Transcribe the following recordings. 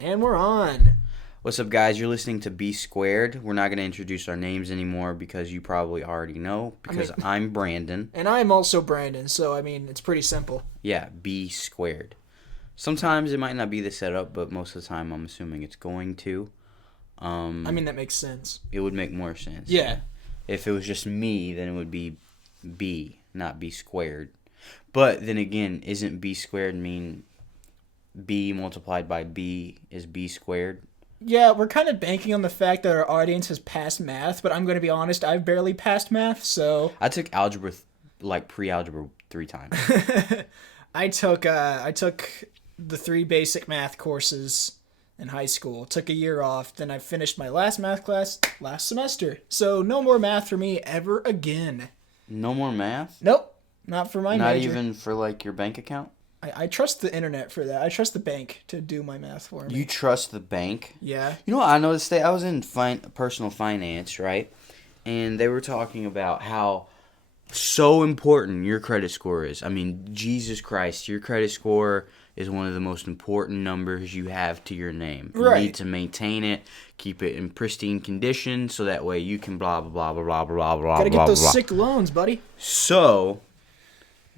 And we're on. What's up, guys? You're listening to B Squared. We're not going to introduce our names anymore because you probably already know. Because I'm Brandon. And I'm also Brandon, so it's pretty simple. Yeah, B Squared. Sometimes it might not be the setup, but most of the time I'm assuming it's going to. That makes sense. It would make more sense. Yeah. If it was just me, then it would be B, not B squared. But then again, isn't B squared mean B multiplied by B is B squared? Yeah, we're kind of banking on the fact that our audience has passed math, but I'm going to be honest, I've barely passed math, so... I took algebra, pre-algebra 3 times. I took the 3 basic math courses in high school. Took a year off, then I finished my last math class last semester. So no more math for me ever again. No more math? Nope, not for my major. Not even for, your bank account? I trust the internet for that. I trust the bank to do my math for me. You trust the bank? Yeah. You know what I noticed? I was in personal finance, right? And they were talking about how so important your credit score is. I mean, Jesus Christ, your credit score is one of the most important numbers you have to your name. You Right. need to maintain it, keep it in pristine condition, so that way you can blah, blah, blah, blah, blah, blah, blah, Gotta blah, get those blah. sick loans, buddy. So,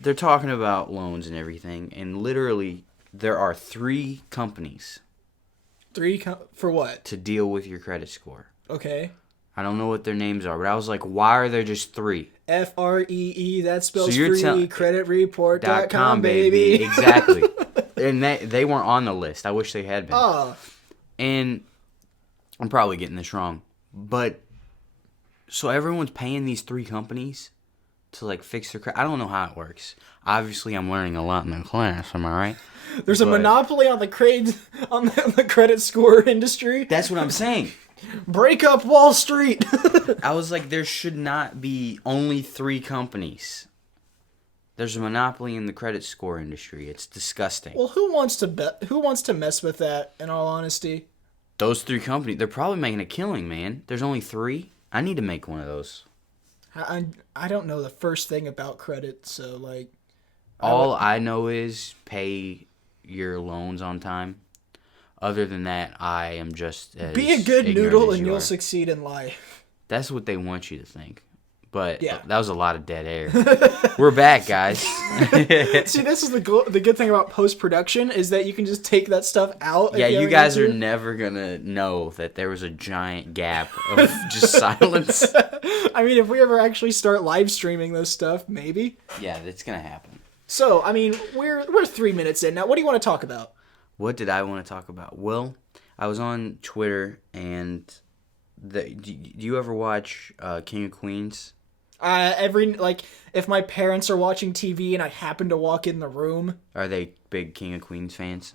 they're talking about loans and everything, and literally, there are 3 companies 3 for what? to deal with your credit score. Okay. I don't know what their names are, but I was like, why are there just 3? FREE, that spells So you're free, creditreport.com, baby. Exactly. And they weren't on the list. I wish they had been. Oh. And I'm probably getting this wrong, but so everyone's paying these 3 companies to fix their credit. I don't know how it works. Obviously, I'm learning a lot in the class. Am I right? There's a monopoly on the credit score industry. That's what I'm saying. Break up Wall Street. I was like, there should not be only 3 companies. There's a monopoly in the credit score industry. It's disgusting. Well, who wants to mess with that, in all honesty? Those 3 companies, they're probably making a killing, man. There's only 3. I need to make one of those. I don't know the first thing about credit, so All I know is pay your loans on time. Other than that, I am just as be a good ignorant noodle as and you you'll are. succeed in life. That's what they want you to think. But Yeah. that was a lot of dead air. We're back, guys. See, this is the good thing about post-production is that you can just take that stuff out. Yeah, if you ever guys need are to. never going to know that there was a giant gap of just silence. If we ever actually start live streaming this stuff, maybe. Yeah, that's going to happen. So, we're 3 minutes in now. What do you want to talk about? What did I want to talk about? Well, I was on Twitter, and do you ever watch King of Queens? If my parents are watching TV and I happen to walk in the room. Are they big King of Queens fans?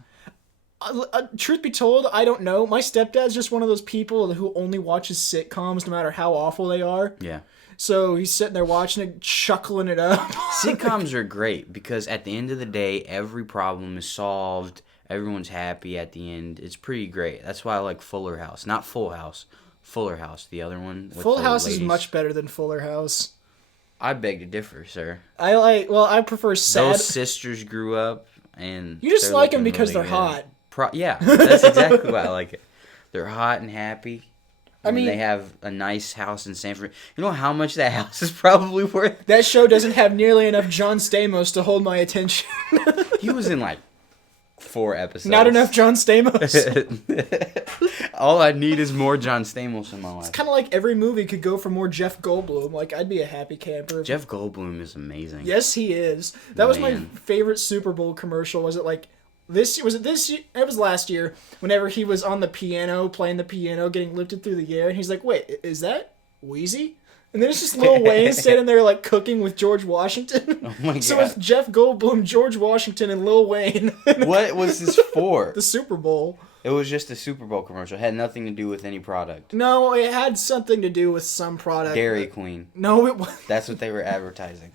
Truth be told, I don't know. My stepdad's just one of those people who only watches sitcoms no matter how awful they are. Yeah. So he's sitting there watching it, chuckling it up. Sitcoms are great because at the end of the day, every problem is solved. Everyone's happy at the end. It's pretty great. That's why I like Fuller House. Not Full House. Fuller House, the other one. With Full the House is ladies. much better than Fuller House. I beg to differ, sir. I prefer sad. Those sisters grew up, and You just they're like them looking because really they're good. hot. Yeah, that's exactly why I like it. They're hot and happy. And mean- they have a nice house in Sanford. You know how much that house is probably worth? That show doesn't have nearly enough John Stamos to hold my attention. He was in 4 episodes. Not enough John Stamos. All I need is more John Stamos in my life. Kind of like every movie could go for more Jeff Goldblum. I'd be a happy camper. Jeff Goldblum is amazing. Yes, he is. That was my Man. favorite Super Bowl commercial. Was it this? Was it this year? It was last year. Whenever he was on the piano, playing the piano, getting lifted through the air, and he's like, "Wait, is that Wheezy?" And then it's just Lil Wayne standing there cooking with George Washington. Oh my So God. it's Jeff Goldblum, George Washington, and Lil Wayne. What was this for? The Super Bowl. It was just a Super Bowl commercial. It had nothing to do with any product. No, it had something to do with some product. Dairy Queen. No, it was. That's what they were advertising.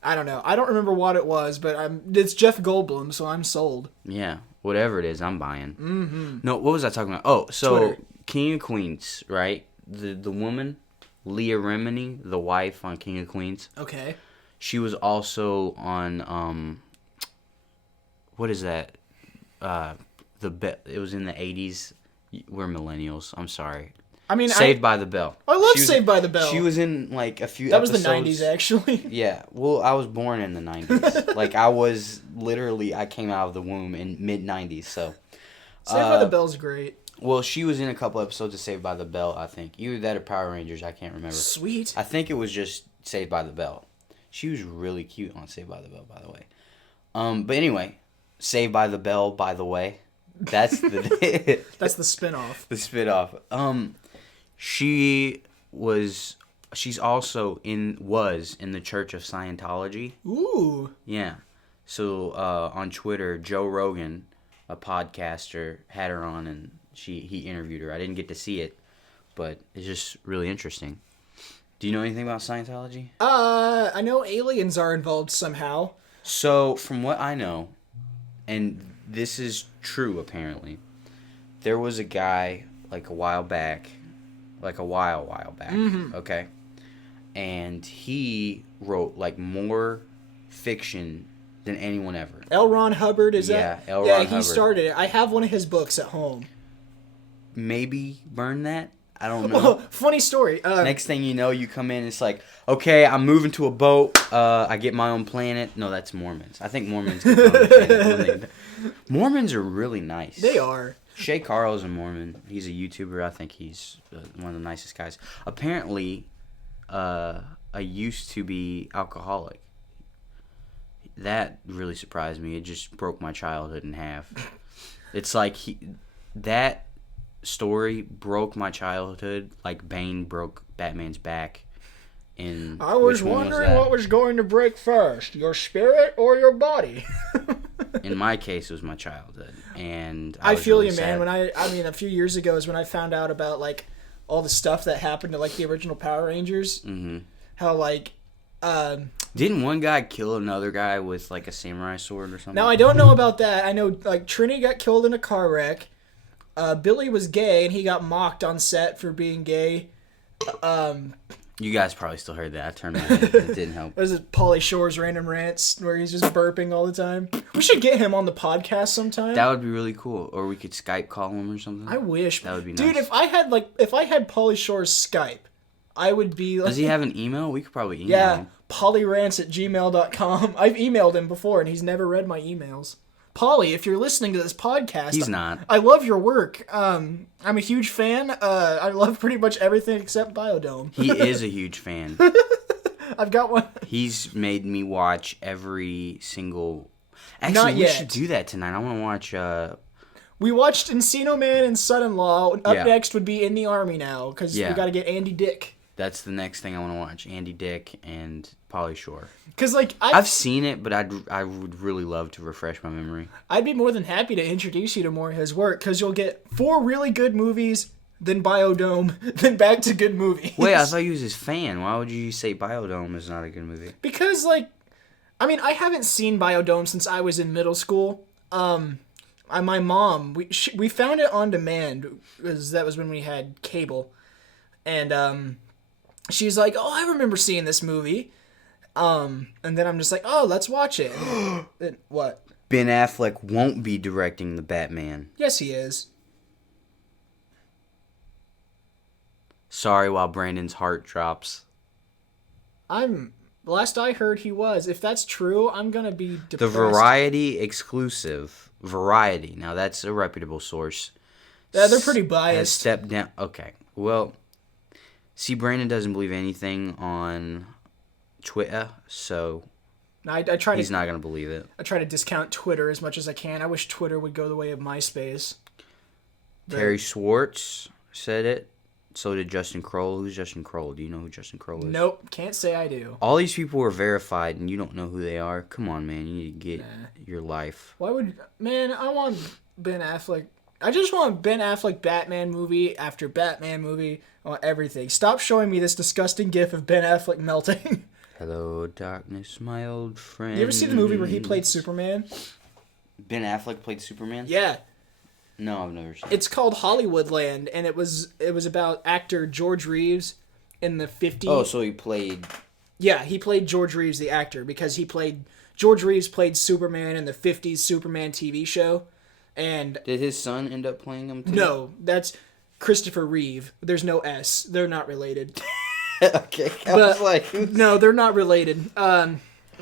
I don't know. I don't remember what it was, but it's Jeff Goldblum, so I'm sold. Yeah, whatever it is, I'm buying. Mm-hmm. No, what was I talking about? Oh, so Twitter. King of Queens, right? The woman, Leah Remini, the wife on King of Queens. Okay. She was also on what is that? It was in the 80s. We're millennials. I'm sorry. I mean, Saved by the Bell. I love Saved by the Bell. She was in like a few. That episodes. was the 90s, actually. Yeah. Well, I was born in the 90s. Like I was literally, I came out of the womb in mid 90s. So. Saved by the Bell's great. Well, she was in a couple episodes of Saved by the Bell. I think either that or Power Rangers. I can't remember. Sweet. I think it was just Saved by the Bell. She was really cute on Saved by the Bell, by the way. But anyway, Saved by the Bell, by the way. That's the That's the spinoff. The spinoff. She's also was in the Church of Scientology. Ooh. Yeah. So on Twitter, Joe Rogan, a podcaster, had her on and he interviewed her. I didn't get to see it, but it's just really interesting. Do you know anything about Scientology? I know aliens are involved somehow. So, from what I know, and this is true apparently, there was a guy like a while back, Mm-hmm. okay? And he wrote like more fiction than anyone ever. L. Ron Hubbard, is that? Yeah, L. Yeah, Ron he Hubbard. started it. I have one of his books at home. Maybe burn that? I don't know. Oh, funny story. Next thing you know, you come in, it's like, okay, I'm moving to a boat. I get my own planet. No, that's Mormons. I think Mormons get their own planet. Mormons are really nice. They are. Shay Carl's a Mormon. He's a YouTuber. I think he's one of the nicest guys. Apparently, I used to be alcoholic. That really surprised me. It just broke my childhood in half. It's like that story broke my childhood like Bane broke Batman's back. I was wondering what was going to break first, your spirit or your body. In my case, it was my childhood, and I was feel really you, man. sad. I mean, a few years ago is when I found out about like all the stuff that happened to like the original Power Rangers. Mm-hmm. How like, didn't one guy kill another guy with like a samurai sword or something? now I don't know about that. I know like Trini got killed in a car wreck. Billy was gay and he got mocked on set for being gay. You guys probably still heard that. I turned my head. It didn't help. What is it? Pauly Shore's random rants where he's just burping all the time. We should get him on the podcast sometime. That would be really cool. Or we could Skype call him or something. I wish. That would be Dude, nice. if I had Pauly Shore's Skype, I would be like... Does he have an email? We could probably email Yeah, him. polyrants@gmail.com. I've emailed him before and he's never read my emails. Polly, if you're listening to this podcast... He's not. I love your work. I'm a huge fan. I love pretty much everything except Biodome. He is a huge fan. I've got one. He's made me watch every single... Not Actually, we yet. should do that tonight. I want to watch... We watched Encino Man and Son-in-Law. Up Yeah. next would be In the Army now, because Yeah. we got to get Andy Dick. That's the next thing I want to watch. Andy Dick and Pauly Shore. Because, like, I've seen it, but I would really love to refresh my memory. I'd be more than happy to introduce you to more of his work, because you'll get 4 really good movies, then Biodome, then back to good movies. Wait, I thought you was his fan. Why would you say Biodome is not a good movie? Because, like, I mean, I haven't seen Biodome since I was in middle school. My mom, we found it on demand, because that was when we had cable. And, she's like, oh, I remember seeing this movie. And then I'm just like, oh, let's watch it. Then, what? Ben Affleck won't be directing the Batman. Yes, he is. Sorry while Brandon's heart drops. Last I heard he was. If that's true, I'm gonna be depressed. The Variety exclusive. Variety. Now that's a reputable source. Yeah, they're pretty Has biased. stepped down. Okay. Well, see, Brandon doesn't believe anything on Twitter, so I try he's to not gonna believe it. I try to discount Twitter as much as I can. I wish Twitter would go the way of MySpace. Terry Schwartz said it. So did Justin Kroll. Who's Justin Kroll? Do you know who Justin Kroll is? Nope, can't say I do. All these people are verified, and you don't know who they are. Come on, man. You need to get your life. Why would I want Ben Affleck? I just want Ben Affleck Batman movie after Batman movie. I want everything. Stop showing me this disgusting gif of Ben Affleck melting. Hello, darkness, my old friend. You ever see the movie where he played Superman? Ben Affleck played Superman? Yeah. No, I've never seen it. It's called Hollywoodland, and it was about actor George Reeves in the 50s. Oh, so he played... Yeah, he played George Reeves, the actor, because George Reeves played Superman in the 50s Superman TV show. And Did his son end up playing him too? no, that's Christopher Reeve. There's no S. They're not related. Okay, I was like, no, they're not related. But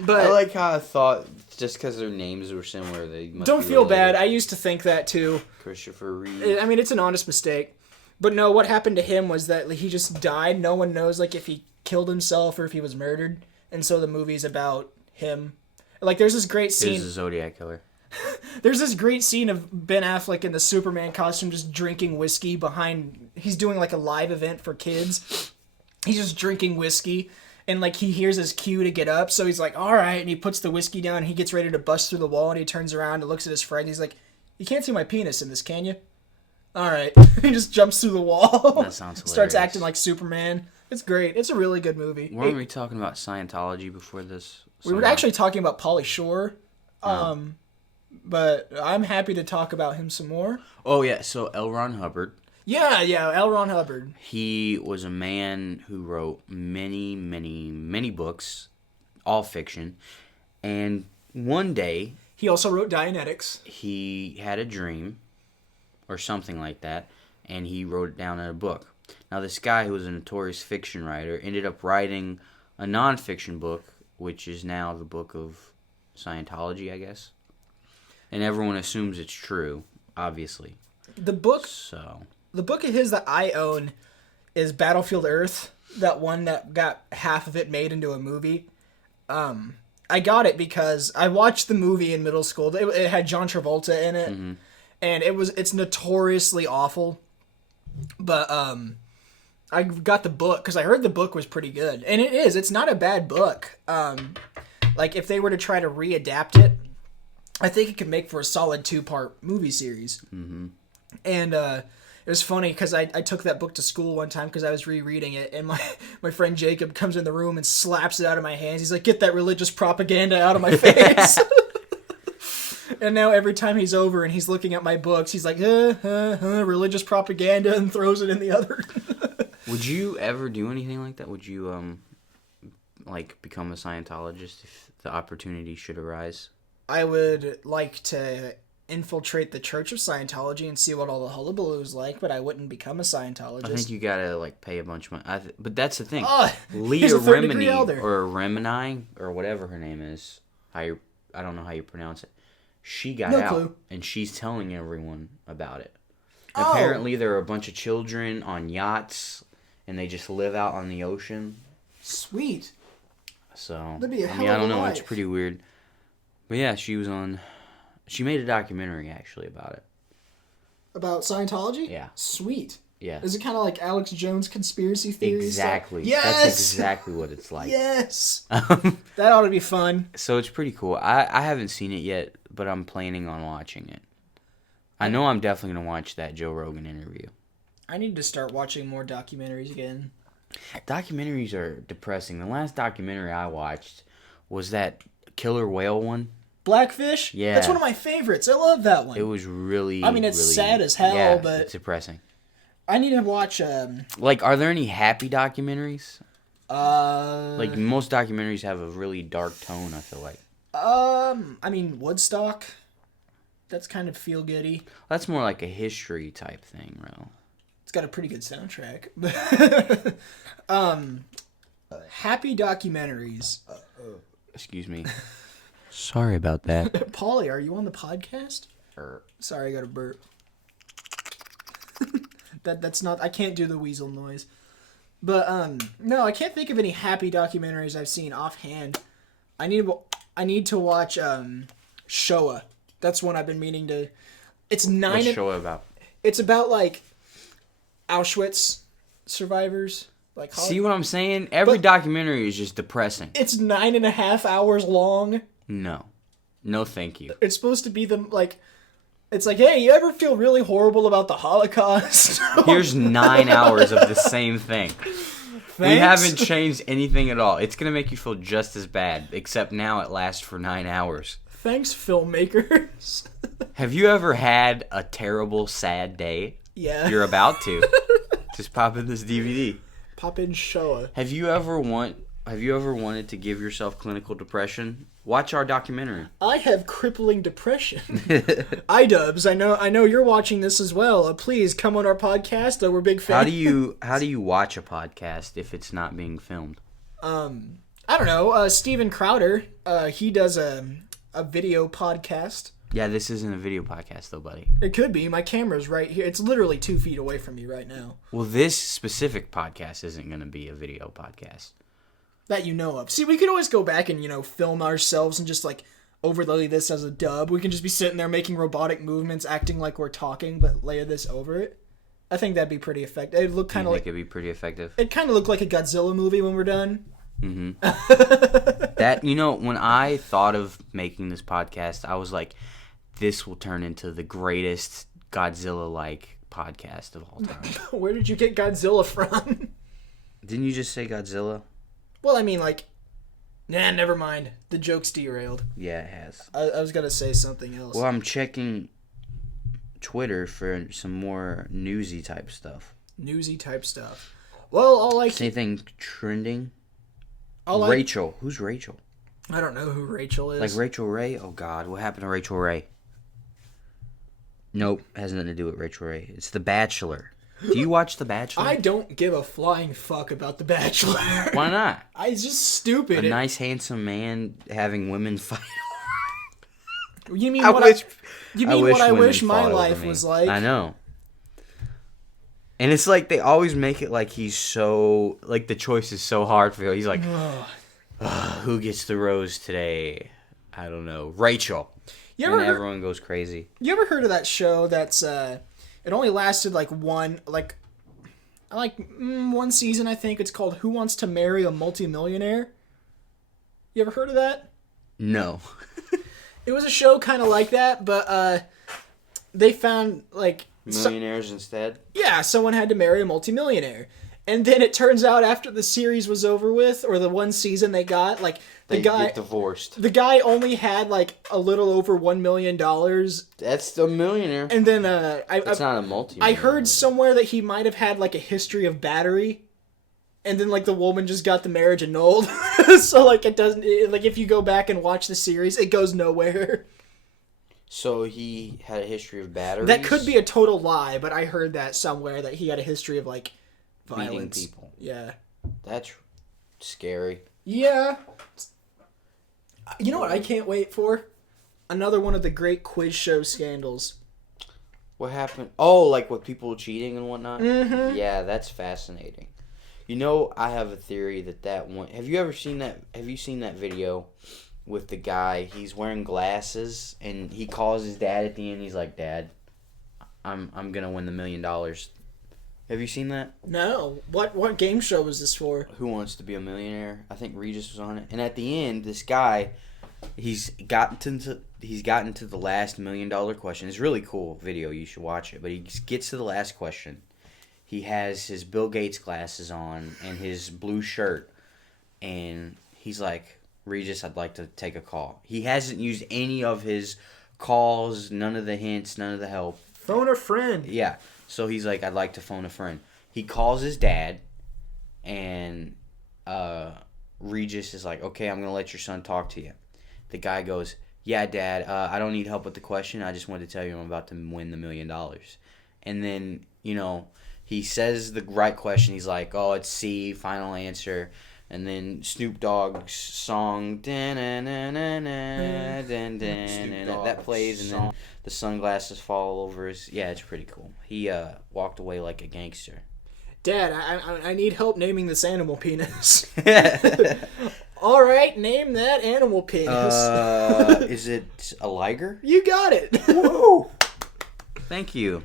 I like how I thought just because their names were similar, they must don't be feel related. bad. I used to think that too. Christopher Reeve. I mean, it's an honest mistake. But no, what happened to him was that he just died. No one knows like if he killed himself or if he was murdered. And so the movie's about him. Like, there's this great scene. He was a Zodiac killer. There's this great scene of Ben Affleck in the Superman costume just drinking whiskey behind... He's doing, like, a live event for kids. He's just drinking whiskey. And, like, he hears his cue to get up. So he's like, all right. And he puts the whiskey down. And he gets ready to bust through the wall. And he turns around and looks at his friend. He's like, you can't see my penis in this, can you? All right. He just jumps through the wall. That sounds hilarious. Starts acting like Superman. It's great. It's a really good movie. Weren't we talking about Scientology before this? We were actually talking about Pauly Shore. But I'm happy to talk about him some more. Oh, yeah. So L. Ron Hubbard. Yeah, L. Ron Hubbard. He was a man who wrote many, many, many books, all fiction. And one day... He also wrote Dianetics. He had a dream, or something like that, and he wrote it down in a book. Now, this guy who was a notorious fiction writer ended up writing a nonfiction book, which is now the book of Scientology, I guess. And everyone assumes it's true, obviously. The book of his that I own is Battlefield Earth, that one that got half of it made into a movie. I got it because I watched the movie in middle school. It had John Travolta in it, and it's notoriously awful. But I got the book because I heard the book was pretty good, and it is. It's not a bad book. Like if they were to try to readapt it, I think it could make for a solid 2-part movie series. Mm-hmm. And it was funny because I took that book to school one time because I was rereading it, and my friend Jacob comes in the room and slaps it out of my hands. He's like, "Get that religious propaganda out of my face." And now every time he's over and he's looking at my books, he's like, religious propaganda, and throws it in the other. Would you ever do anything like that? Would you, like, become a Scientologist if the opportunity should arise? I would like to infiltrate the Church of Scientology and see what all the hullabaloo is like, but I wouldn't become a Scientologist. I think you gotta, like, pay a bunch of money. But that's the thing. He's Leah a third-degree elder. or Remini, or whatever her name is, I don't know how you pronounce it. She got out, clue. And she's telling everyone about it. Apparently, there are a bunch of children on yachts, and they just live out on the ocean. Sweet. So, That'd be a hell I of a don't know. life. It's pretty weird. But yeah, she made a documentary, actually, about it. About Scientology? Yeah. Sweet. Yeah. Is it kind of like Alex Jones conspiracy theories? Exactly. Yes! That's exactly what it's like. Yes! That ought to be fun. So it's pretty cool. I haven't seen it yet, but I'm planning on watching it. I know I'm definitely going to watch that Joe Rogan interview. I need to start watching more documentaries again. Documentaries are depressing. The last documentary I watched was that killer whale one. Blackfish? Yeah. That's one of my favorites. I love that one. It was really, I mean, it's really, sad as hell, yeah, but... it's depressing. I need to watch... Like, are there any happy documentaries? Like, Like, most documentaries have a really dark tone, I feel like. I mean, Woodstock. That's kind of feel-goody. That's more like a history type thing, bro. It's got a pretty good soundtrack. Happy documentaries. Excuse me. Sorry about that. Polly, are you on the podcast? Sorry, I got a burp. That's not... I can't do the weasel noise. But, no, I can't think of any happy documentaries I've seen offhand. I need to watch, Showa. That's one I've been meaning to... It's What's Showa about? It's about, like, Auschwitz survivors. Like, see what I'm saying? Every documentary is just depressing. It's 9.5 hours long. No, thank you. It's supposed to be like... It's like, hey, you ever feel really horrible about the Holocaust? Here's 9 hours of the same thing. Thanks? We haven't changed anything at all. It's going to make you feel just as bad, except now it lasts for 9 hours. Thanks, filmmakers. Have you ever had a terrible, sad day? Yeah. You're about to. Just pop in this DVD. Pop in Showa. Have you ever have you ever wanted to give yourself clinical depression? Watch our documentary. I have crippling depression. iDubbbz, I know you're watching this as well. Please come on our podcast. We're big fans. How do you watch a podcast if it's not being filmed? I don't know. Steven Crowder, he does a video podcast. Yeah, this isn't a video podcast though, buddy. It could be. My camera's right here. It's literally 2 feet away from me right now. Well, this specific podcast isn't going to be a video podcast. That you know of. See, we could always go back and, film ourselves and just, overlay this as a dub. We can just be sitting there making robotic movements, acting like we're talking, but layer this over it. I think that'd be pretty effective. It'd look kind of like... it'd be pretty effective? It kind of look like a Godzilla movie when we're done. Mm-hmm. That, when I thought of making this podcast, I was like, this will turn into the greatest Godzilla-like podcast of all time. Where did you get Godzilla from? Didn't you just say Godzilla? Well, I mean, nah, never mind. The joke's derailed. Yeah, it has. I was going to say something else. Well, I'm checking Twitter for some more newsy type stuff. Newsy type stuff. Well, anything trending? I'll Rachel. Who's Rachel? I don't know who Rachel is. Like Rachel Ray? Oh, God. What happened to Rachel Ray? Nope. Has nothing to do with Rachel Ray. It's The Bachelor. Do you watch The Bachelor? I don't give a flying fuck about The Bachelor. Why not? It's just stupid. A nice, handsome man having women fight. You mean what I wish my life was like? I know. And it's like they always make it like he's so... Like the choice is so hard for him. He's like, who gets the rose today? I don't know. Rachel. Everyone goes crazy. You ever heard of that show that's... It only lasted one season, I think. It's called Who Wants to Marry a Multimillionaire? You ever heard of that? No. It was a show kind of like that, but they found millionaires instead? Yeah, someone had to marry a multimillionaire. And then it turns out after the series was over with, or the one season they got, they get divorced. The guy only had a little over $1 million. That's a millionaire. And then it's not a multi-millionaire. I heard somewhere that he might have had a history of battery, and then the woman just got the marriage annulled. So it doesn't if you go back and watch the series, it goes nowhere. So he had a history of batteries? That could be a total lie, but I heard that somewhere that he had a history of violence. Beating people. Yeah. That's scary. Yeah. You know what I can't wait for? Another one of the great quiz show scandals. What happened? Oh, with people cheating and whatnot? Mm-hmm. Yeah, that's fascinating. I have a theory that one... Have you seen that video with the guy? He's wearing glasses, and he calls his dad at the end. He's like, Dad, I'm going to win the $1 million. Have you seen that? No. What game show was this for? Who Wants to Be a Millionaire? I think Regis was on it. And at the end, this guy, he's gotten to the last $1 million question. It's a really cool video. You should watch it. But he gets to the last question. He has his Bill Gates glasses on and his blue shirt. And he's like, Regis, I'd like to take a call. He hasn't used any of his calls, none of the hints, none of the help. Phone a friend. Yeah. So he's like, I'd like to phone a friend. He calls his dad, and Regis is like, okay, I'm going to let your son talk to you. The guy goes, yeah, Dad, I don't need help with the question. I just wanted to tell you I'm about to win the $1 million. And then, he says the right question. He's like, oh, it's C, final answer. And then Snoop Dogg's song, that plays, and then the sunglasses fall over his... Yeah, it's pretty cool. He walked away like a gangster. Dad, I need help naming this animal penis. All right, name that animal penis. Is it a liger? You got it. Whoa. Thank you.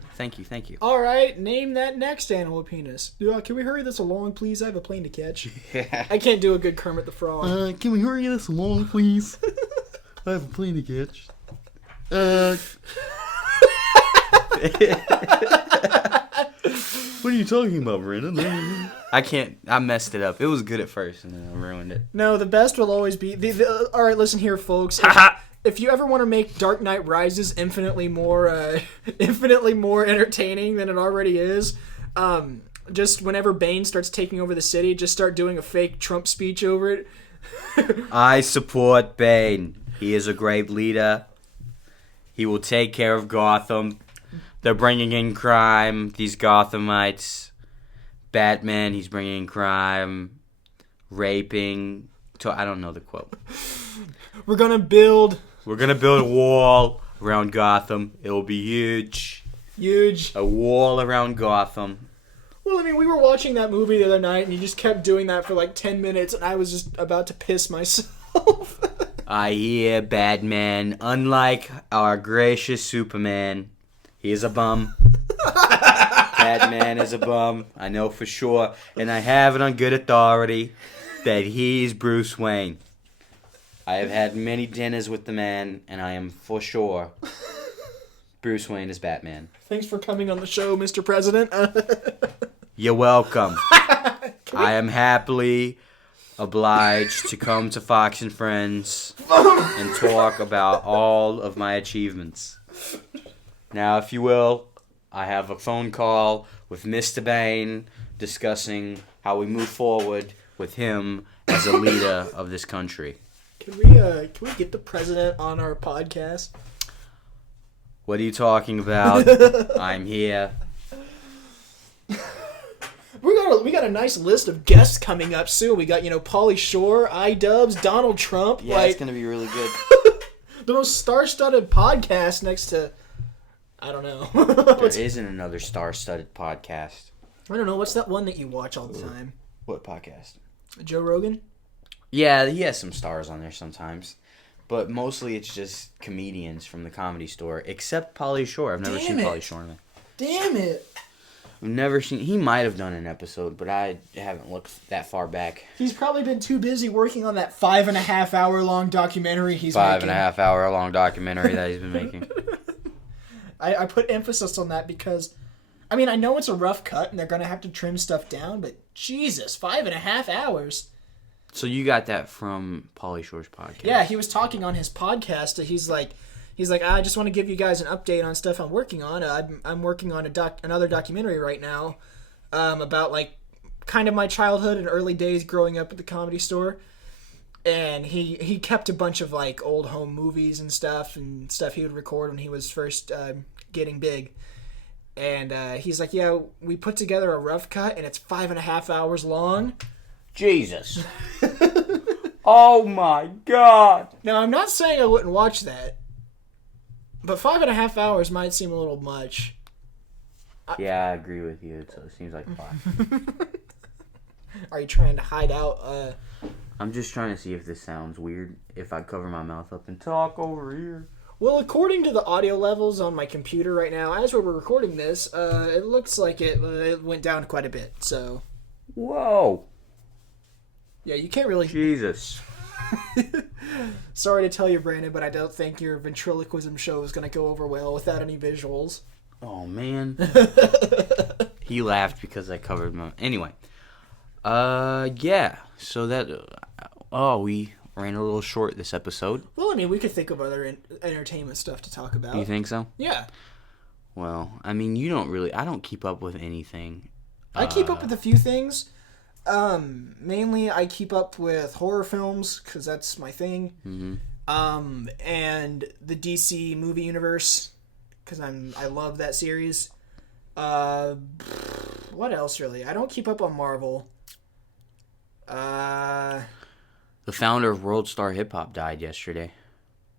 All right, name that next animal penis. Can we hurry this along, please? I have a plane to catch. Yeah. I can't do a good Kermit the Frog. Can we hurry this along, please? I have a plane to catch. What are you talking about, Brandon? I can't. I messed it up. It was good at first, and then I ruined it. No, the best will always be... all right, listen here, folks. If you ever want to make Dark Knight Rises infinitely more entertaining than it already is, just whenever Bane starts taking over the city, just start doing a fake Trump speech over it. I support Bane. He is a great leader. He will take care of Gotham. They're bringing in crime, these Gothamites. Batman, he's bringing in crime, raping. I don't know the quote. We're gonna build a wall around Gotham. It will be huge. Huge. A wall around Gotham. Well, I mean, we were watching that movie the other night, and you just kept doing that for like 10 minutes, and I was just about to piss myself. I hear Batman, unlike our gracious Superman, he is a bum. Batman is a bum. I know for sure, and I have it on good authority that he's Bruce Wayne. I have had many dinners with the man, and I am for sure Bruce Wayne is Batman. Thanks for coming on the show, Mr. President. You're welcome. I am happily obliged to come to Fox and Friends and talk about all of my achievements. Now, if you will, I have a phone call with Mr. Bane discussing how we move forward with him as a leader of this country. Can we get the president on our podcast? What are you talking about? I'm here. We got a nice list of guests coming up soon. We got, Pauly Shore, iDubbbz, Donald Trump. Yeah, it's gonna be really good. The most star-studded podcast next to, I don't know. There isn't another star-studded podcast. I don't know. What's that one that you watch all the time? What podcast? Joe Rogan? Yeah, he has some stars on there sometimes. But mostly it's just comedians from the Comedy Store, except Pauly Shore. I've never seen Pauly Shore. Damn it. I've never seen... He might have done an episode, but I haven't looked that far back. He's probably been too busy working on that 5.5 hour long documentary he's making. 5.5 hour long documentary that he's been making. I put emphasis on that because, I mean, I know it's a rough cut and they're going to have to trim stuff down, but Jesus, 5.5 hours. So you got that from Pauly Shore's podcast? Yeah, he was talking on his podcast. He's like, I just want to give you guys an update on stuff I'm working on. I'm working on another documentary right now about like kind of my childhood and early days growing up at the Comedy Store. And he kept a bunch of like old home movies and stuff he would record when he was first getting big. And he's like, yeah, we put together a rough cut and it's 5.5 hours long. Jesus. Oh my God. Now, I'm not saying I wouldn't watch that, but 5.5 hours might seem a little much. Yeah, I agree with you. It seems like 5. Are you trying to hide out? I'm just trying to see if this sounds weird, if I cover my mouth up and talk over here. Well, according to the audio levels on my computer right now, as we're recording this, it looks like it went down quite a bit, so... Whoa. Yeah, you can't really... Jesus. Sorry to tell you, Brandon, but I don't think your ventriloquism show is going to go over well without any visuals. Oh, man. He laughed because I covered my... Anyway. Yeah. So that... we ran a little short this episode. Well, I mean, we could think of other entertainment stuff to talk about. You think so? Yeah. Well, I mean, you don't really... I don't keep up with anything. I keep up with a few things. Mainly I keep up with horror films because that's my thing. Mm-hmm. And the DC movie universe because I love that series. What else really? I don't keep up on Marvel. The founder of World Star Hip Hop died yesterday.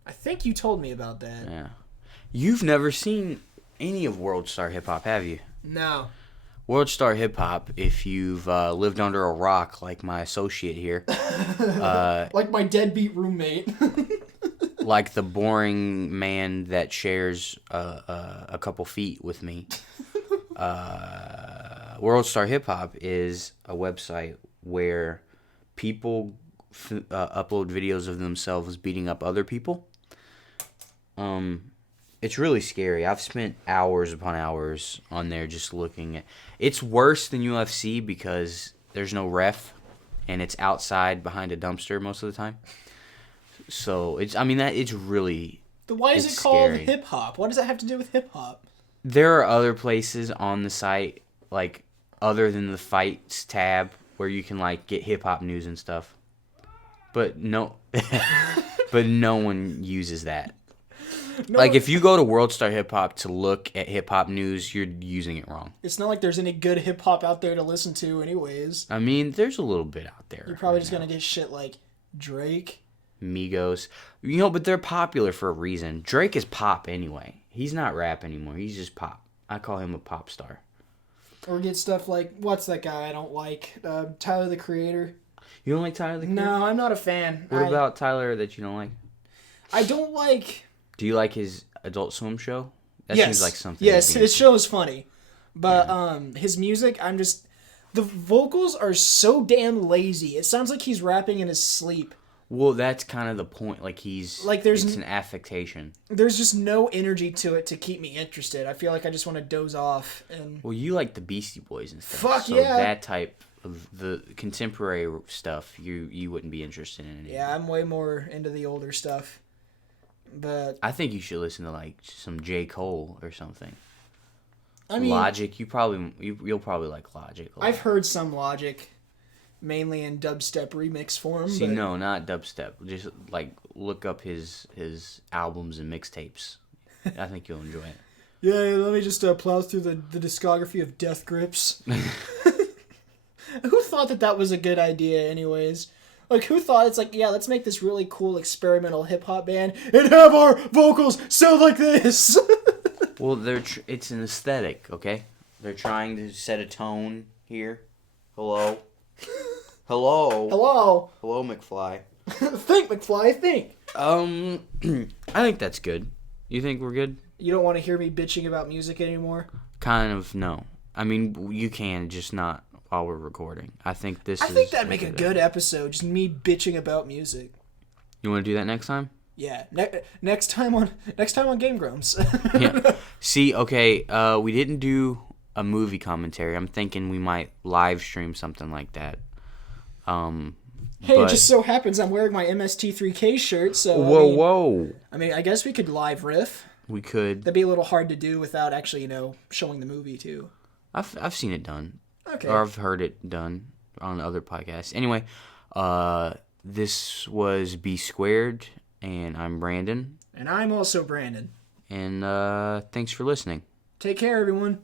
I think you told me about that. Yeah. You've never seen any of World Star Hip Hop, have you? No. World Star Hip Hop, if you've lived under a rock like my associate here. Like my deadbeat roommate. Like the boring man that shares a couple feet with me. World Star Hip Hop is a website where people upload videos of themselves beating up other people. It's really scary. I've spent hours upon hours on there just looking at... It's worse than UFC because there's no ref and it's outside behind a dumpster most of the time. So it's really... Why is it called hip-hop? What does that have to do with hip-hop? There are other places on the site, like other than the fights tab where you can like get hip hop news and stuff. But no, but no one uses that. No, Like if you go to World Star Hip Hop to look at hip hop news, you're using it wrong. it's not like there's any good hip hop out there to listen to, anyways. I mean, there's a little bit out there. You're probably just gonna get shit like Drake. Migos. But they're popular for a reason. Drake is pop anyway. He's not rap anymore. He's just pop. I call him a pop star. Or get stuff like, what's that guy I don't like? Tyler, the Creator. You don't like Tyler the Creator? No, I'm not a fan. What about Tyler that you don't like? I don't like... Do you like his Adult Swim show? That yes. seems like something. Yes, his show is funny. But his music, I'm just... The vocals are so damn lazy. It sounds like he's rapping in his sleep. Well, that's kind of the point. Like it's an affectation. There's just no energy to it to keep me interested. I feel like I just want to doze off. And well, you like the Beastie Boys and stuff. Fuck so yeah. That type of the contemporary stuff, you wouldn't be interested in it. Yeah, I'm way more into the older stuff. But I think you should listen to like some J. Cole or something. I mean, Logic. You'll probably like Logic. I've heard some Logic. Mainly in dubstep remix form. See, no, not dubstep. Just like look up his albums and mixtapes. I think you'll enjoy it. Yeah, let me just plow through the discography of Death Grips. Who thought that was a good idea, anyways? Like, who thought it's like, yeah, let's make this really cool experimental hip hop band and have our vocals sound like this? Well, it's an aesthetic, okay? They're trying to set a tone here. Hello. Hello, McFly. Think, McFly, think. I think that's good. You think we're good? You don't want to hear me bitching about music anymore? Kind of, no. I mean, you can, just not while we're recording. I think that'd make a good episode, just me bitching about music. You want to do that next time? Yeah, next time on Game Grumps. Yeah. See, okay, we didn't do a movie commentary. I'm thinking we might live stream something like that. Hey, it just so happens I'm wearing my MST3K shirt, so... Whoa. I mean, I guess we could live riff. We could. That'd be a little hard to do without actually, showing the movie, too. I've seen it done. Okay. Or I've heard it done on other podcasts. Anyway, this was BSQRD, and I'm Brandon. And I'm also Brandon. And thanks for listening. Take care, everyone.